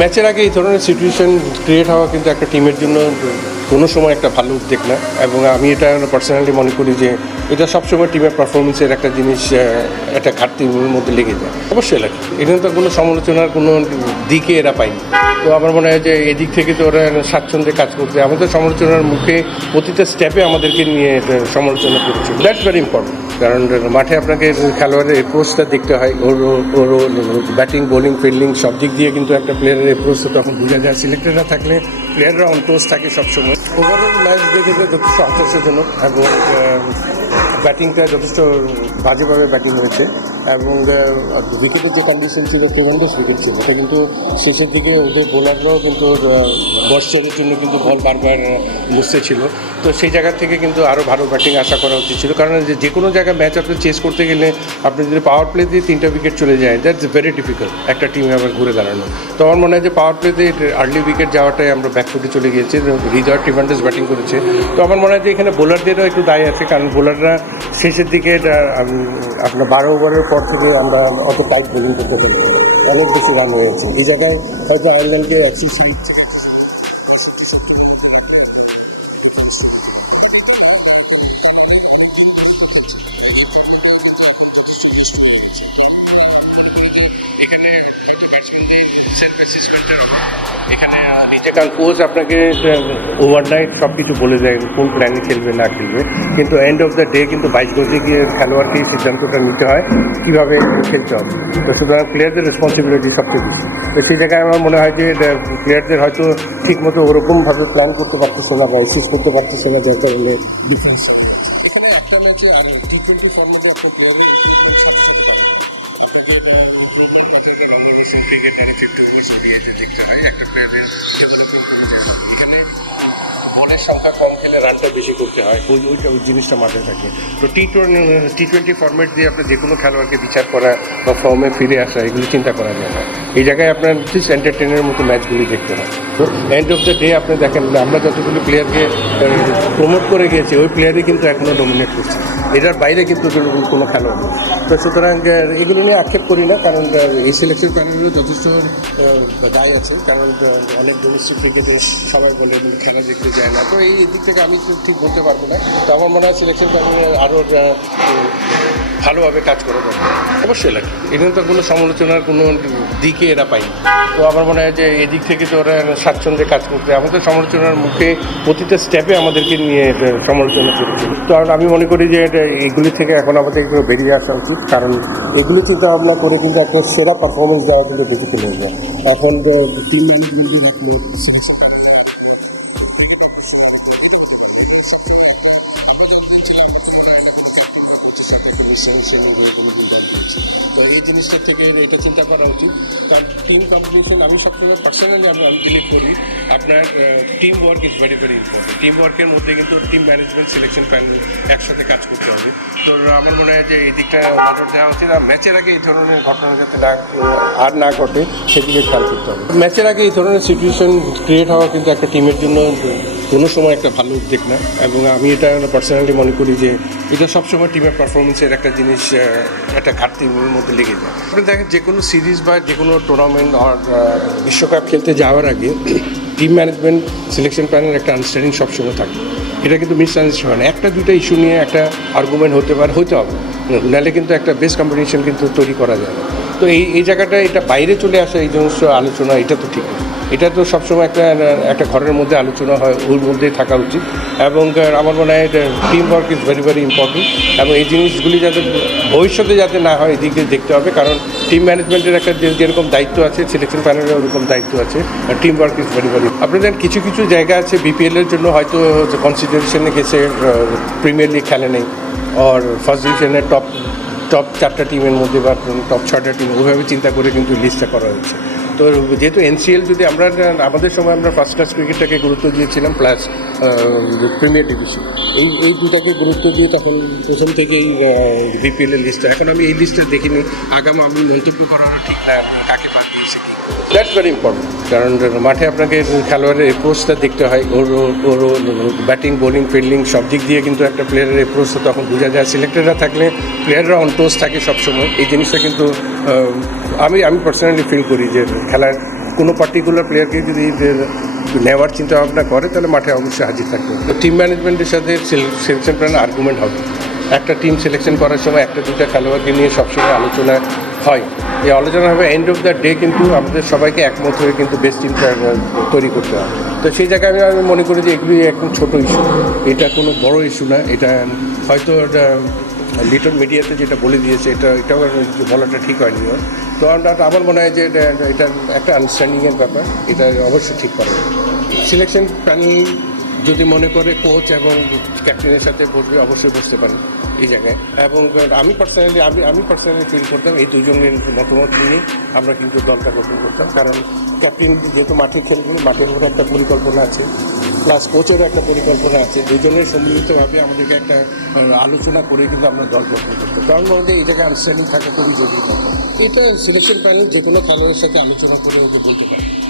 ম্যাচের আগে এই ধরনের সিচুয়েশন ক্রিয়েট হওয়া কিন্তু একটা টিমের জন্য কোনো সময় একটা ভালো উদ্যোগ না। এবং আমি এটা পার্সোনালি মনে করি যে এটা সবসময় টিমের পারফরমেন্সের একটা জিনিস একটা ঘাটতির মধ্যে লেগে যায়। অবশ্যই লাগে। এখানে তো কোনো সমালোচনার কোনো দিকে এরা পায়নি। তো আমার মনে হয় যে এদিক থেকে তো ওরা স্বাচ্ছন্দ্যে কাজ করছে। আমাদের সমালোচনার মুখে প্রতিটা স্টেপে আমাদেরকে নিয়ে সমালোচনা করেছে। দ্যাটস ভেরি ইম্পর্টেন্ট কারণ মাঠে আপনাকে খেলোয়াড়ের অ্যাপ্রোচটা দেখতে হয়। ওর ওর ব্যাটিং বোলিং ফিল্ডিং সব দিক দিয়ে কিন্তু একটা প্লেয়ারের এপ্রোচটা তখন বোঝা যায়। সিলেক্টেডরা থাকলে প্লেয়াররা অন টোজ থাকে সবসময়। ওভারঅল ম্যাচ দেখে যথেষ্ট হতাশাজনক এবং ব্যাটিংটা যথেষ্ট বাজেভাবে ব্যাটিং হয়েছে। এবং উইকেটের যে কন্ডিশন ছিল ট্রেমেন্ডাস উইকেট ছিল। এটা কিন্তু শেষের দিকে ওদের বোলাররাও কিন্তু বস্টারের জন্য কিন্তু বল বারবার মুসতে ছিল। তো সেই জায়গা থেকে কিন্তু আরও ভালো ব্যাটিং আশা করা উচিত ছিল। কারণ যে যে কোনো জায়গায় ম্যাচ আপনি চেস করতে গেলে, আপনি যদি পাওয়ার প্লে দিয়ে তিনটা উইকেট চলে যায় দ্যাটস ভেরি ডিফিকাল্ট একটা টিমে আবার ঘুরে দাঁড়ানো। তো আমার মনে হয় যে পাওয়ার প্লেতে আর্লি উইকেট যাওয়াটাই আমরা ব্যাকফুটে চলে গিয়েছি হৃদয় টিমান্ডাস ব্যাটিং করেছে। তো আমার মনে হয় যে এখানে বোলারদেরও একটু দায় আছে, কারণ বোলাররা শেষের দিকে আপনার বারো ওভারের পর থেকে আমরা অত টাইট বোলিং করতে পারি অনেক বেশি রান হয়েছে এই জায়গায় কোচ আপনাকে ওভারনাইট সব কিছু বলে দেয়, কোন প্ল্যানে খেলবে, না খেলবে। কিন্তু এন্ড অফ দ্য ডে কিন্তু বাইশ গজে গিয়ে খেলোয়াড়কে সিদ্ধান্তটা নিতে হয়, কীভাবে খেলতে হবে। তো সুতরাং প্লেয়ারদের রেসপন্সিবিলিটি সবচেয়ে বেশি। তো সেই জায়গায় আমার মনে হয় যে প্লেয়ারদের হয়তো ঠিকমতো ওরকমভাবে প্ল্যান করতে পারতেছে না বা এক্সিস করতে পারতেছে না, যার কারণে ডিফারেন্স এখানে একটা ম্যাচে আমি টি টোয়েন্টি একটা প্লেয়ারের বেশি করতে হয় ওই জিনিসটা থাকে তো টি দিয়ে যে কোনো খেলোয়াড়কে বিচার করা বা ফর্মে ফিরে আসা এগুলো চিন্তা করা যায় না এই জায়গায় আপনার জাস্ট এন্টারটেনের মতো ম্যাচগুলি দেখতে হয় তো এন্ড অফ দ্য ডে আপনি দেখেন আমরা যতগুলো প্লেয়ারকে প্রমোট করে গিয়েছি ওই প্লেয়ারই কিন্তু এখনও ডোমিনেট করছে এটার বাইরে কিন্তু কোনো খেলোয়াড় নেই তো সুতরাং এগুলো নিয়ে আক্ষেপ করি না, কারণ এই সিলেকশন প্যানেলেরও যথেষ্ট দায় আছে, কারণ অনেক ডোমেস্টিক ক্রিকেটে সবাই বলে খেলা দেখতে যায় না। তো এই দিক থেকে আমি ঠিক বলতে পারব না। তো আমার মনে হয় সিলেকশন প্যানেলে আরও ভালোভাবে কাজ করে অবশ্যই লাগে। এখানে তো কোনো সমালোচনার কোনো দিকে এরা পায়নি। তো আমার মনে হয় যে এদিক থেকে তো ওরা স্বাচ্ছন্দ্যে কাজ করছে। আমাদের সমালোচনার মুখে প্রতিটা স্টেপে আমাদেরকে নিয়ে সমালোচনা করেছে। তো আর আমি মনে করি যে এগুলি থেকে এখন আমাদের একটু বেরিয়ে আসা উচিত। কারণ এগুলি চিন্তা ভাবনা করে কিন্তু একটা সেরা পারফরমেন্স দেওয়া কিন্তু বেশি হয়ে যায়। এখন টিম তো এই জিনিসটা থেকে এটা চিন্তা করা উচিত। কারণ টিম কম্পিটিশন আমি সবসময় পার্সোনালি আমি আমি বিলিভ করি, আপনার team work is very very important team ওয়ার্কের মধ্যে কিন্তু টিম ম্যানেজমেন্ট সিলেকশন প্যানেল একসাথে কাজ করতে হবে। তো আমার মনে হয় যে এই দিকটা নজর দেওয়া উচিত। আর ম্যাচের আগে এই ধরনের ঘটনা যাতে না, আর না ঘটে, সেদিকে খেয়াল করতে হবে। ম্যাচের আগে এই ধরনের সিচুয়েশন ক্রিয়েট হওয়া কিন্তু একটা টিমের জন্য কোনো সময় একটা ভালো উদ্যোগ না। এবং আমি এটা পার্সোনালি মনে করি যে এটা সবসময় টিমের পারফরমেন্সের একটা জিনিস একটা ঘাটতির মধ্যে লেগে যায়। আপনি দেখেন যে কোনো সিরিজ বা যে কোনো টুর্নামেন্ট আর বিশ্বকাপ খেলতে যাওয়ার আগে টিম ম্যানেজমেন্ট সিলেকশন প্যানেল একটা আন্ডারস্ট্যান্ডিং সবসময় থাকে। এটা কিন্তু মিসআন্ডারস্ট্যান্ডিং হয় না। একটা, দুইটা ইস্যু নিয়ে একটা আর্গুমেন্ট হতে পারে, হতে হবে। নাহলে কিন্তু একটা বেস্ট কম্পিটিশন কিন্তু তৈরি করা যায় তো এই এই জায়গাটা এটা বাইরে চলে আসা এই সমস্ত আলোচনা, এটা তো ঠিক না। এটা তো সবসময় একটা একটা ঘরের মধ্যে আলোচনা হয়, ওর মধ্যেই থাকা উচিত। এবং আমার মনে হয় team work is very very important এবং এই জিনিসগুলি যাতে ভবিষ্যতে যাতে না হয়, এদিকে দেখতে হবে। কারণ টিম ম্যানেজমেন্টের একটা যেরকম দায়িত্ব আছে সিলেকশন প্যানেলের ওরকম দায়িত্ব আছে। Team work is very very আপনাদের কিছু কিছু জায়গা আছে বিপিএল এর জন্য হয়তো কনসিডারেশনে গেছে প্রিমিয়ার লিগ খেলে নেই। আর ফার্স্ট ডিভিশনের টপ টপ চারটা টিমের মধ্যে বা টপ ছটা টিম ওইভাবে চিন্তা করে কিন্তু লিস্টটা করা হয়েছে। তো যেহেতু এনসিএল যদি আমরা, আমাদের সময় আমরা ফার্স্ট ক্লাস ক্রিকেটটাকে গুরুত্ব দিয়েছিলাম প্লাস প্রিমিয়ার ডিভিশন এই এই দুটাকে গুরুত্ব দিয়ে তখন প্রথম থেকেই বিপিএল এর লিস্টটা এখন আমি এই লিস্টটা দেখিনি। আগাম আমি মন্তব্য করার ঠিক না কাকে ভেরি ইম্পর্টেন্ট কারণ মাঠে আপনাকে খেলোয়াড়ের এপ্রোচটা দেখতে হয়। ওর ওর ব্যাটিং বোলিং ফিল্ডিং সব দিক দিয়ে কিন্তু একটা প্লেয়ারের এপ্রোচটা তখন বোঝা যায়। সিলেক্টেডরা থাকলে প্লেয়াররা অন টোজ থাকে সবসময়। এই জিনিসটা কিন্তু আমি আমি পার্সোনালি ফিল করি যে খেলার কোনো পার্টিকুলার প্লেয়ারকে যদি নেওয়ার চিন্তা ভাবনা করে, তাহলে মাঠে অবশ্যই হাজির থাকবে। টিম ম্যানেজমেন্টের সাথে সিলেকশন প্ল্যান আর্গুমেন্ট হবে। একটা টিম সিলেকশন করার সময় একটা দুটা খেলোয়াড়কে নিয়ে সবসময় আলোচনা হয়। এই আলোচনা হবে এন্ড অফ দ্য ডে কিন্তু আমাদের সবাইকে একমত হয়ে কিন্তু বেস্ট টিমটা তৈরি করতে হয় তো সেই জায়গায় আমি আমি মনে করি যে এগুলি একদম ছোটো ইস্যু এটা কোনো বড় ইস্যু না, এটা হয়তো এটা লিটল মিডিয়াতে যেটা বলে দিয়েছে, এটা, এটাও বলাটা ঠিক হয়নি। তো আমরা- আমার মনে হয় যে এটা এটা একটা আন্ডারস্ট্যান্ডিংয়ের ব্যাপার, এটা অবশ্যই ঠিক করে। সিলেকশন প্যানেল যদি মনে করে কোচ এবং ক্যাপ্টেনের সাথে বসবে, অবশ্যই বসতে পারে এই জায়গায়। এবং আমি পার্সোনালি আমি আমি পার্সোনালি ফিল করতাম, এই দুজনের মতামত নিয়ে আমরা কিন্তু দলটা গঠন করতাম। কারণ ক্যাপ্টেন যেহেতু মাঠে খেলবে মাঠের উপরে একটা পরিকল্পনা আছে প্লাস কোচেরও একটা পরিকল্পনা আছে। দুজনের সম্মিলিতভাবে আমাদেরকে একটা আলোচনা করে কিন্তু আমরা দল গঠন করতে কারণ মধ্যে এই জায়গায় আন্ডারস্ট্যান্ডিং থাকা খুবই জরুরি। এটা সিলেকশন প্যানেল যে কোনো খেলোয়াড়ের সাথে আলোচনা করে ওকে বলতে পারে।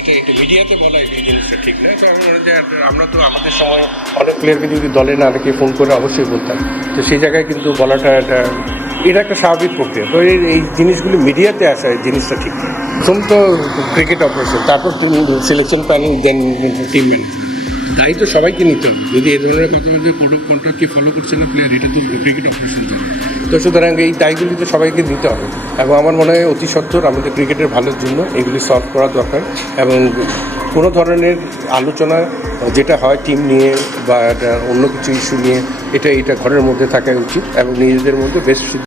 এটা এটা মিডিয়াতে বলা এই জিনিসটা ঠিক না। কারণ আমরা তো আমাদের সময় অনেক প্লেয়ারকে যদি দলে না রেখে ফোন করে অবশ্যই বলতাম। তো সেই জায়গায় কিন্তু বলাটা একটা এটা একটা স্বাভাবিক প্রক্রিয়া। তো এই জিনিসগুলি মিডিয়াতে আসা এই জিনিসটা ঠিক প্রথম তো ক্রিকেট অপারেশন তারপর তুমি selection panel then team management দায়িত্ব সবাইকে নিতে হবে। যদি এই ধরনের কথা বলতে কোড অফ কন্ট্রাক্টকে ফলো করছে না প্লেয়ার এটা তো ক্রিকেট অপারেশন তো সুতরাং এই দায়গুলি তো সবাইকে দিতে হবে। এবং আমার মনে হয় অতি সত্বর আমাদের ক্রিকেটের ভালোর জন্য এগুলি সলভ করা দরকার। এবং কোনো ধরনের আলোচনা, যেটা হয় টিম নিয়ে বা অন্য কিছু ইস্যু নিয়ে, এটা এটা ঘরের মধ্যে থাকা উচিত এবং নিজেদের মধ্যে বেশ